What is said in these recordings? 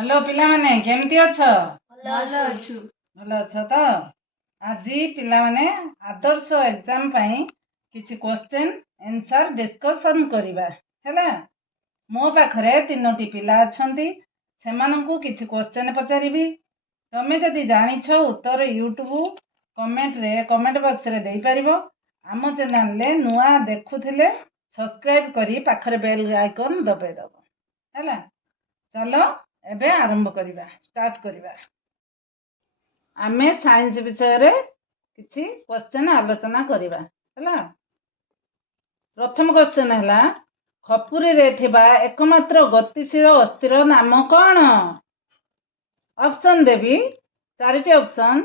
Hello पिला माने केमती अछ भल अछ तो आज पिला माने आदर्श एग्जाम पई किछि क्वेश्चन आंसर डिस्कशन करिबा हैला। मो पाखरे तीनोटी पिला अछंती सेमानंकु किछि क्वेश्चन पचारिबी। तमे जदि जानिछ उत्तर यूट्यूब कमेंट बॉक्स रे देई परिबो। आम चैनल ले नुआ देखुथिले सब्सक्राइब करी पाखरे बेल आइकन दबाई दबो हैला। चलो एबे आरंभ करिबा स्टार्ट करिबा। आमे साइंस विषय रे किछि क्वेश्चन आलोचना करिबा हैला। प्रथम क्वेश्चन हैला खपुरी रे थिबा एकमात्र गतिशील अस्थिर नाम कोन? ऑप्शन देबी चारिटी ऑप्शन।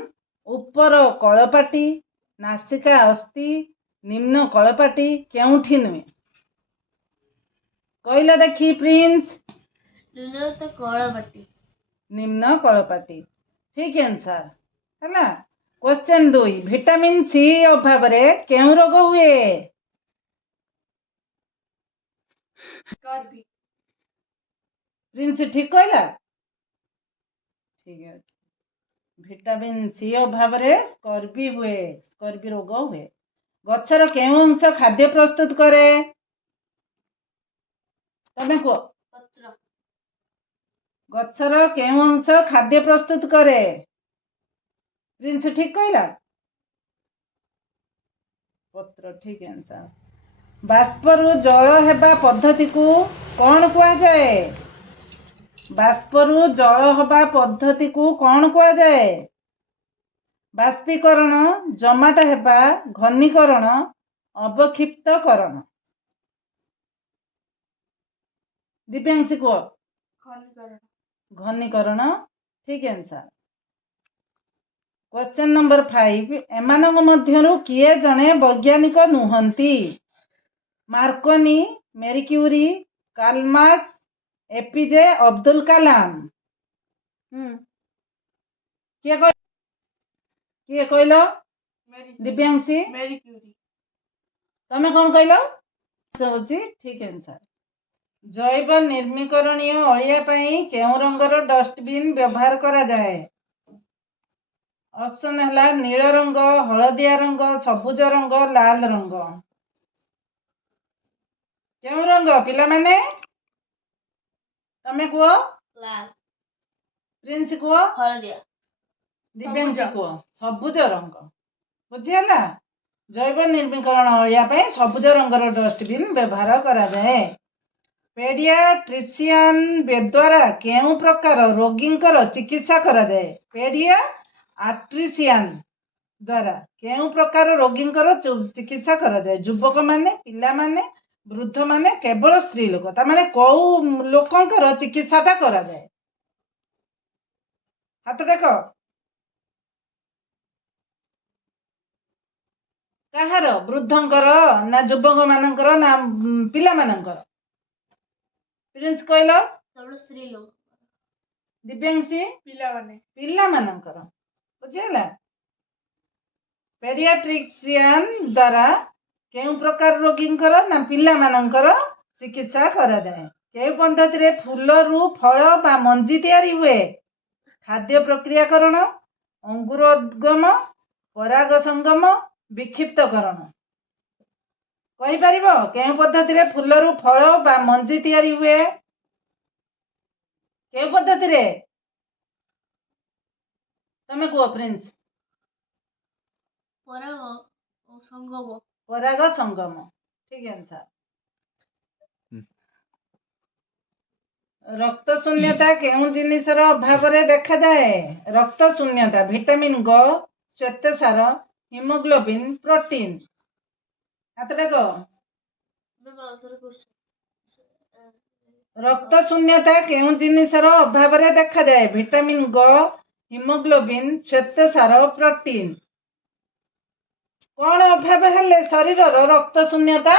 ऊपर कळपाटी, नासिका अस्थि, निम्न कळपाटी, केउठी नुए? कहला देखी प्रिंस। निम्न कळपाटी ठीक आंसर हैला। क्वेश्चन 2 विटामिन सी अभाव रे केउ रोग हुए? प्रिंस ठीक कहला ठीक है। विटामिन सी अभाव रे स्कर्वी हुए, स्कर्वी रोग हुए। गछर केउ अंश खाद्य प्रस्तुत करे? तमे को गछर केउ अंश खाद्य प्रस्तुत करे? प्रिंस ठीक कहला पत्र ठीक आंसर। बाष्परु जल हेबा पद्धति को कौन कुआ जाए? बाष्परु जल हेबा पद्धति को कौन कुआ जाए? बाष्पीकरण, जमाट हेबा, घनीकरण, अवक्षिप्तकरण। दिव्यांशी को घनीकरण ठीक आंसर। क्वेश्चन नंबर 5 एमानंग मध्यरु किए जने वैज्ञानिक नुहंती? Marconi, Marie Curie, Karl Marx, A P J Abdul Kalam. किए कहलो? दिव्यांशी मेरी क्यूरी। तमे कौन कहलो? ठीक आंसर। जैव निर्मीकरणीय अलिया पई केउ रंगर डस्टबिन व्यवहार करा जाए? ऑप्शन है नील रंग, हलदिया रंग, सबुज रंग, लाल रंग। केउ रंग पिला माने? तमे को लाल। प्रिंस को हलदिया। दिव्यांशी को सबुज रंग। बुझियला? जैव निर्मीकरण अलिया पई सबुज रंगर डस्टबिन व्यवहार करा जाए। पेडियाट्रिशियन द्वारा केउ प्रकार रोगींकर चिकित्सा करा जाए? पेडियाट्रिशियन द्वारा केउ प्रकार रोगींकर चिकित्सा करा जाए? युवक माने, पिला माने, वृद्ध माने, केवल स्त्री लोक ता माने को लोकंकर चिकित्साटा करा जाए? हाथ देखो कहार वृद्धंकर ना युवक मानकर ना पिला मानकर? प्रिंस कहलो स्त्री लोक। दिव्यांशी पिला मानकर। बुझियला? पेडियाट्रिशियन द्वारा केउ प्रकार रोगींकर ना पिला मानकर चिकित्सा करा जाए? केउ पद्धति रे फूल रु फल बा मंजी तैयारी हुए? खाद्य प्रक्रियाकरण, अंकुरोद्गम, पराग संगम, विक्षिप्तकरण। कहि परिबो केउ पद्धति रे फूल रु फल बा मंजी तैयारी हुए? केउ पद्धति रे? तमे को प्रिंस? पराग संगम। पराग संगम ठीक आंसर। रक्त शून्यता केउ जिनिसर अभाव रे देखा जाए? रक्त शून्यता विटामिन ग, श्वेतसार, हीमोग्लोबिन, प्रोटीन। हाथ देखो रक्त शून्यता केउ जिनिसर अभाव रे देखा जाए? विटामिन ग, हीमोग्लोबिन, श्वेतसार, प्रोटीन। कौन अभाव हेले शरीर रक्त शून्यता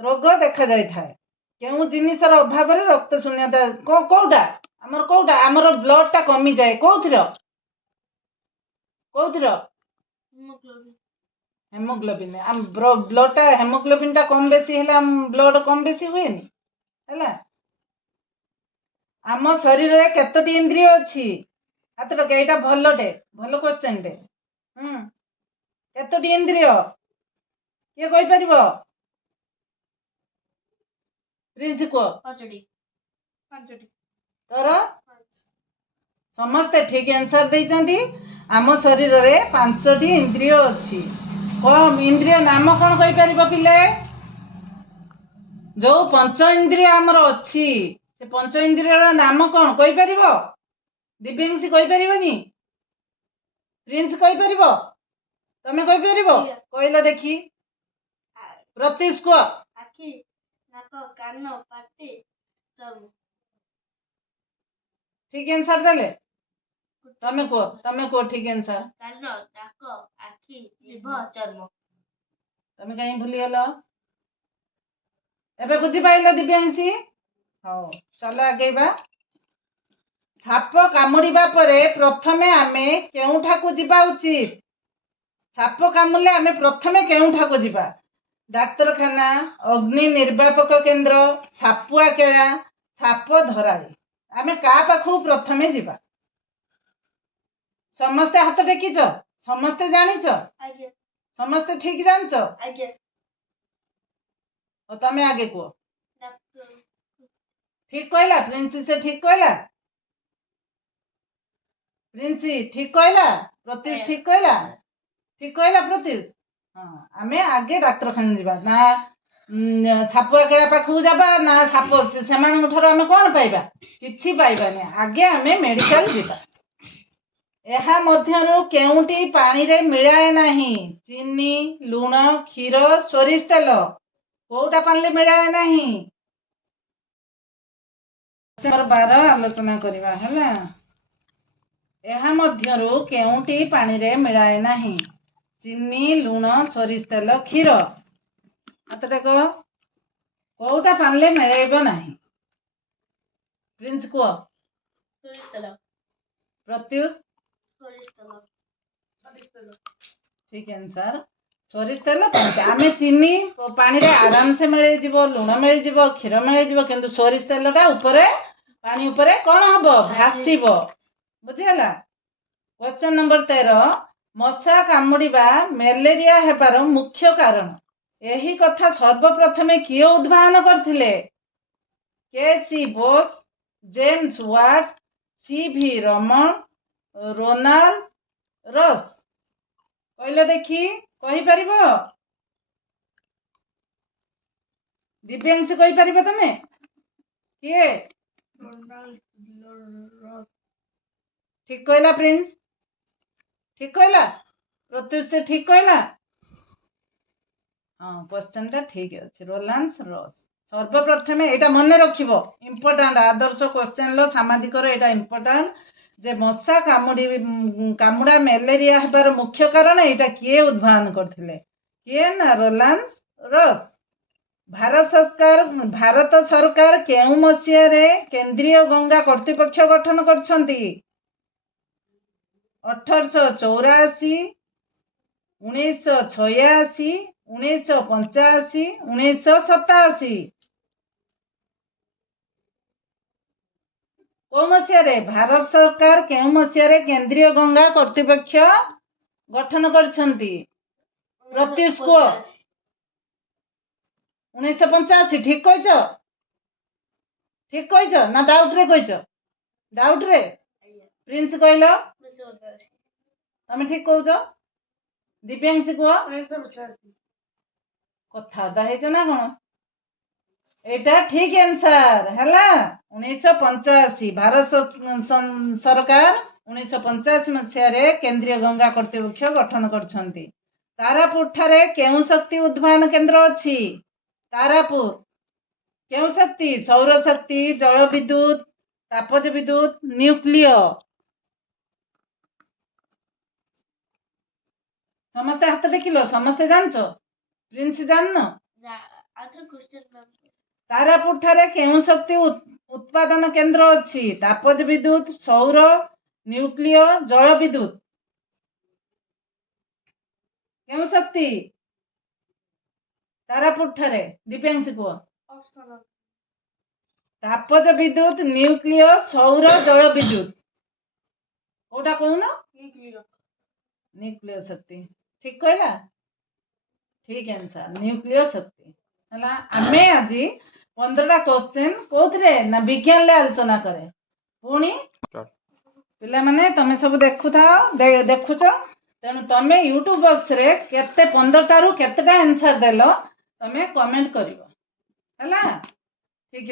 रोग देखा जाय थाए? केउ जिनिसर अभाव रे रक्त शून्यता कोउटा हमर ब्लड टा कमी जाए कोउथिरो? हेमोग्लोबिन। हम ब्लड टा हेमोग्लोबिन टा कम बेसी हेले हम ब्लड कम बेसी हुए नी हैला। आम शरीर रे केतोटी इंद्रिय अच्छी हाथ टके एटा भलटे भल क्वेश्चन टे केतोटी इंद्रिय किए कहि परिबो प्रिंस को तोर समस्ते ठीक आंसर देइचंती आम शरीर रे 5टी इंद्रिय अच्छी कौन इंद्रिय नाम कौन कहि परिबो पिले जो पंच इंद्रिय आमर अच्छी से पंच इंद्रिय नाम कौन कहि परिबो दिव्यांशी कहि परिबोनी प्रिंस कहि परिबो तमे कहि परिबो कहला देखी प्रत्युष को आखि नाक कान पाटी चर्म ठीक आंसर देले तमे को ठीक आंसर कान नाक आखि जीभ चर्म तमे कहीं भूली गलो एबे बुझी पाइलो दिव्यांशी हो चलो आगेबा साप कामुड़िबा परे प्रथमे आमे केउठाकू जिबा उचित साप कामुले आमे प्रथमे केउठाकू जिबा डाक्तरखाना अग्नि निर्वापक केंद्र सापुआ केला साप धराई आमे का पाखु प्रथमे जिबा समस्ते हाथ टेकिच समस्ते जानिच आगे समस्ते ठीक जानच आगे और तमे आगे को डॉक्टर ठीक कहला प्रिंसी से ठीक कहला प्रिंसी ठीक कहला प्रत्युष ठीक कहला प्रत्युष हाँ आमे आगे डाक्तरखाना जिबा ना सापुआ केला पाखु जाबा ना साप से मान ठारो आमे कोन पाइबा किछि पाइबानी आगे आमे मेडिकल जिबा एहा मध्यरु केउटी पानी रे मिलाए नाही चीनी लूण क्षीर सोरिष तेल कोउटा पानी मिलाए नाही नंबर 12 आलोचना करिबा हला एहा मध्यरु केउटी पानी रे मिलाए नाही चीनी लूण सोरिष तेल क्षीर हाथ देखो कोउटा पानी मिलाइबो नाही प्रिंस को सोरिष तेल प्रत्युष ठीक आंसर सोरिष तेल आमे चीनी पानी रे आराम से मिले जीवो लूण मिले जीवो क्षीर मिले जीवो किंतु सोरिष तेलटा ऊपरे पानी ऊपरे कोन हबो भासीबो बुझिला क्वेश्चन नंबर 13 मशा कामुड़िबा मलेरिया हेबार मुख्य कारण एही कथा सर्वप्रथमे किए उद्भावन करथिले K C. Bose James Watt C V. Raman Ronald Ross कहले देखी कहि परिबो दिव्यांश कहि परिबो तमे किए ठीक कहला प्रिंस ठीक कहला प्रत्युष से ठीक कहला हाँ क्वेश्चन टा ठीक अछि रोलांस रस सर्वप्रथमे एटा मने रखिबो इंपोर्टेंट आदर्श क्वेश्चन लो सामाजिक रो एटा इंपोर्टेंट जे मशा कामुड़ा मलेरिया हेबार मुख्य कारण एटा किए उद्भावन करथिले किए ना रोलांस रस भारत सरकार केउ मसिया रे केंद्रीय गंगा कर्तृपक्ष गठन करछंती 1884 1986 1985 1987 को मसिया रे भारत सरकार केउ मसिया रे केंद्रीय गंगा कर्तृपक्ष गठन करछंती प्रत्युष को 1985 ठीक कहिछ ना डाउट रे प्रिंस कहलो तमे ठीक कहउछ दिव्यांशी को 1985 कथार्दा हेछ ना कोन एटा ठीक आंसर हैला 1985 भारत सरकार 1985 मसिया रे केंद्रीय गंगा कर्तृपक्ष गठन करछंती तारापुर ठारे केउ शक्ति उद्भावन केंद्र अछि तारापुर केउ शक्ति सौर शक्ति जल विद्युत तापज विद्युत न्यूक्लियर समस्ते हाथ देखिलो समस्ते जानछो प्रिंस जाननो तारापुर ठारे केउ शक्ति उत्पादन केंद्र अछि तापज विद्युत सौर न्यूक्लियर जल विद्युत केउ शक्ति तारापुर ठारे दिव्यांश को ତାପଜ ବିଦ୍ୟୁତ, ନ୍ୟୁକ୍ଲିୟ, ସୌର, ଜଳ ବିଦ୍ୟୁତ। କୋଉଟା କହୁନ? ନ୍ୟୁକ୍ଲିୟ ଶକ୍ତି। ଠିକ କହିଲା? ଠିକ ଆନ୍ସର, ନ୍ୟୁକ୍ଲିୟ ଶକ୍ତି ହେଲା। ଆମେ ଆଜି 15ଟା କ୍ୱେଶ୍ଚେନ୍ କୋଉଥିରେ ନା ବିଜ୍ଞାନରେ ଆଲୋଚନା କରେ। ପୁଣି ପିଲାମାନେ ତମେ ସବୁ ଦେଖୁଛ, ତେଣୁ ତମେ ୟୁଟ୍ୟୁବ ବକ୍ସରେ କେତେ 15ଟାରୁ କେତେଟା ଆନ୍ସର ଦେଲ ତମେ କମେଣ୍ଟ କରିବ ହେଲା।